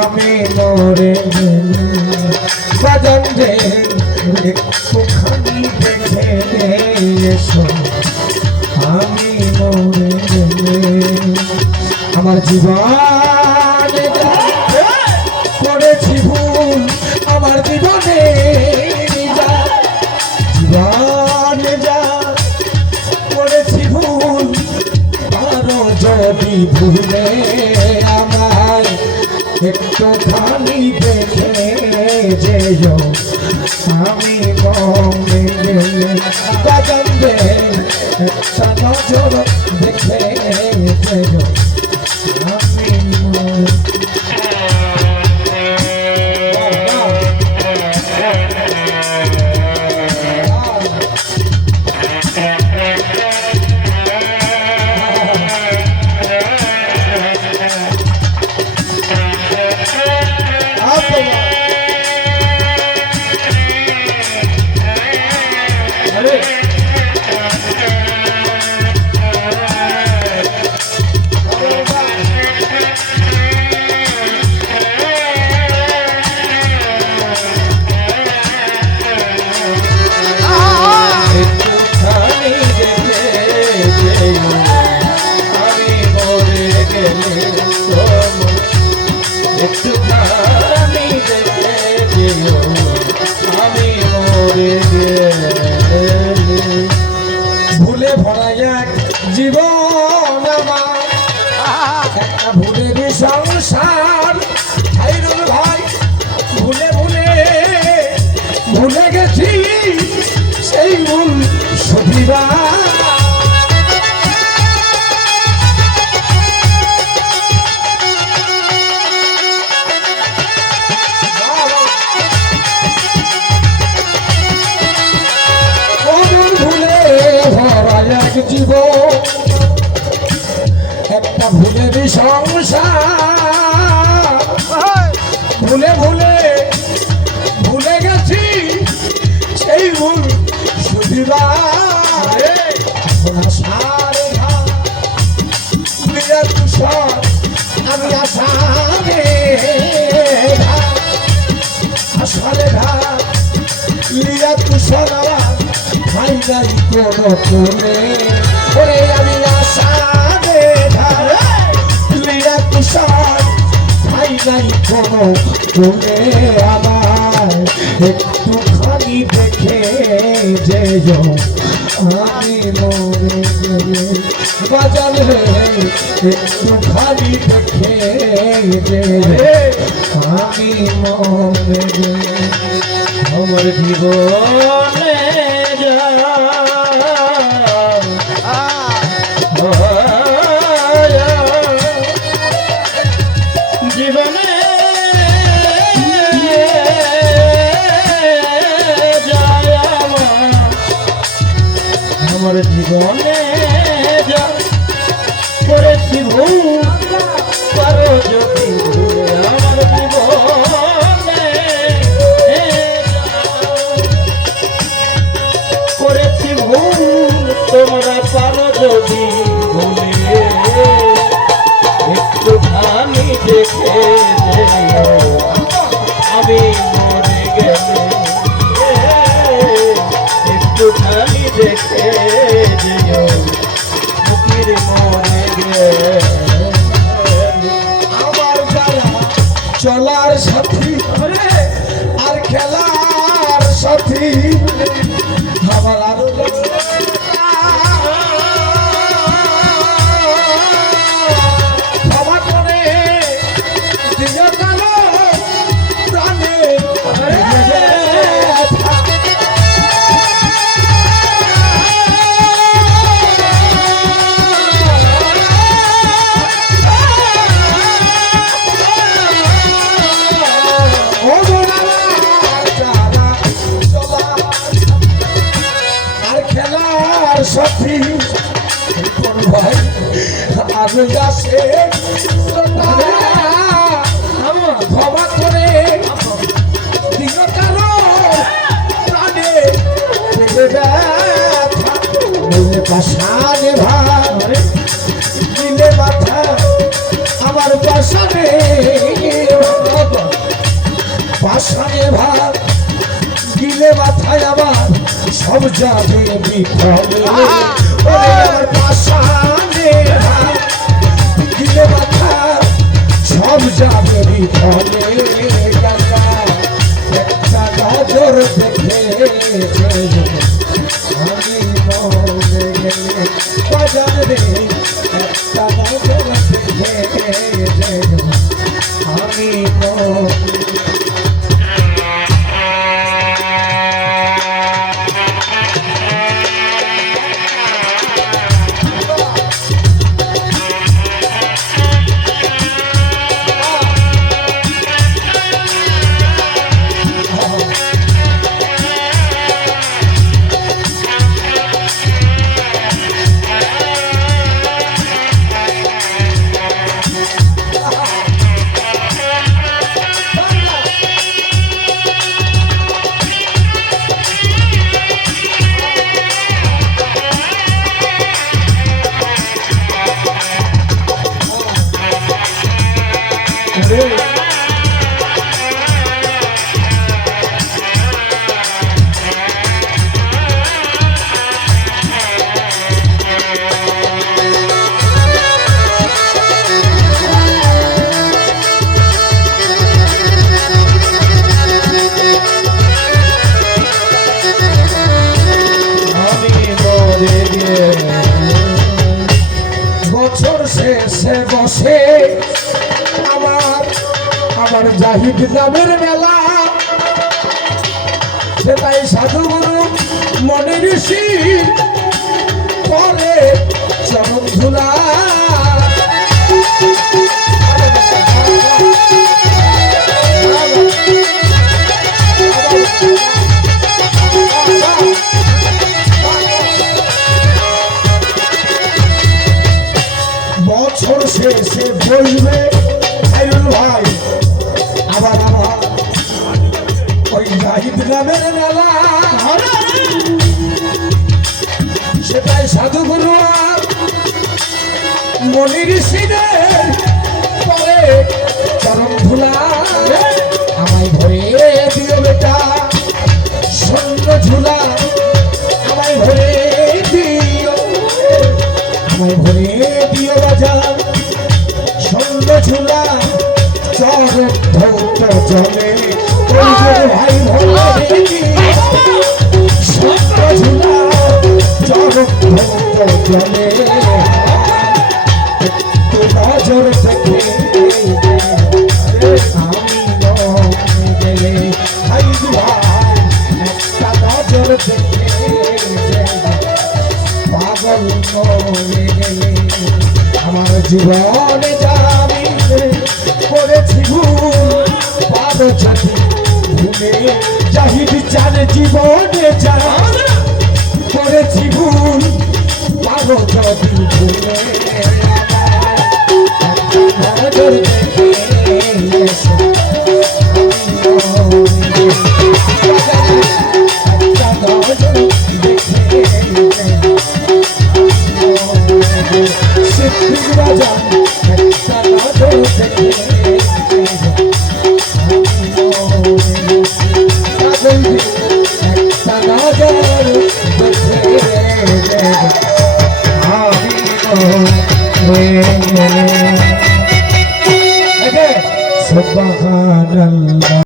আমি মরে বাজান রে একটুখানি দেখে এসো আমি মরে আমার জীবনে করেছি ভুল আমার জীবনে জীবনে যা করেছি ভুল আরো যদি ভুলে আমার একটুখানি দেখে যেও আমি মনে গেলে বাজান রে একটা নজর দেখে যেও আমি ভুলে ভরা এক জীবন আমার একটা ভুলের সংসার ভাইরুল ভাই ভুলে ভুলে ভুলে গেছি সেই ভুল সবিবার জীবন একটা ভুলের সংসার ভুলে ভুলে ভুলে গেছি সেই ভুল শুধিবার আমি আসামে আসলে ঘাট লিয়া তুষার ভাই নাই কোনো করে ওরে আমি আসামে লিয়া তুষার ভাই নাই কোনো করে আমার একটুখানি দেখে যেও আমি মরে গেলে বাজান রে একটুখানি দেখে যেও আমি মরে গেলে আমার জীবনে জীবনে আমার জীবনে যা করেছি ভুল পারো যদি আমার জীবনে করেছি ভুল তোমরা পারো যদি ভুলে একটুখানি দেখে আমি মরে গেলে একটুখানি দেখে মরে গেলে আমার যারা চলার সাথী আর খেলার সাথী আমার আরো সাথী ভাই আজ আসে ক্ষমা করে দিও কারো প্রাণে পাশানে ভাই দিলে মাথা আমার পাশানে পাশানে ভাত গিলে মাথায় আবার সব যাবে বিফলে ওরে আমার পাশানে ভাত গিলে মাথা সব যাবে বিফলে গঙ্গা একটা নজর দেখে আমি মরে গেলে বাজার রে একটা নজর দেখে আমি বছর শেষে বসে আমার জাহিদ নামের মেলা সেটাই সাধুগুরু মনে ঋষি পরে চরণ ধুলা বছর শেষে বসবে খাইরুল ভাই আবার আমার ওই জাহিদ নামের মেলা সেটাই সাধুগুরু মনি ঋষিদের পরে চরণ ধুলা আমায় ভরে দিও বেটা সৈন্য ঝুলা আমায় ভরে দিও আমায় ভরে দিও বাজার সৈন্য ঝুলা চরণ ধৌত জলে ভাই ভরে সৈন্য ঝুলা চরণ ধৌত জলে একটু নজর দেখে আমি গেলে ভাই একটা নজর দেখে পাগল মরে গেলে আমার জীবনে যাবি করেছি ভুল পাব যদি ভুলে জাহিদ চান জীবনে যা করেছি ভুল পাব যদি ভুলে নজর দেখে এসো একটা নজর দেখে সিদ্ধি রাজা একটা নজর দেখে একটা নজর দেখে আমি সুবহানাল্লাহ।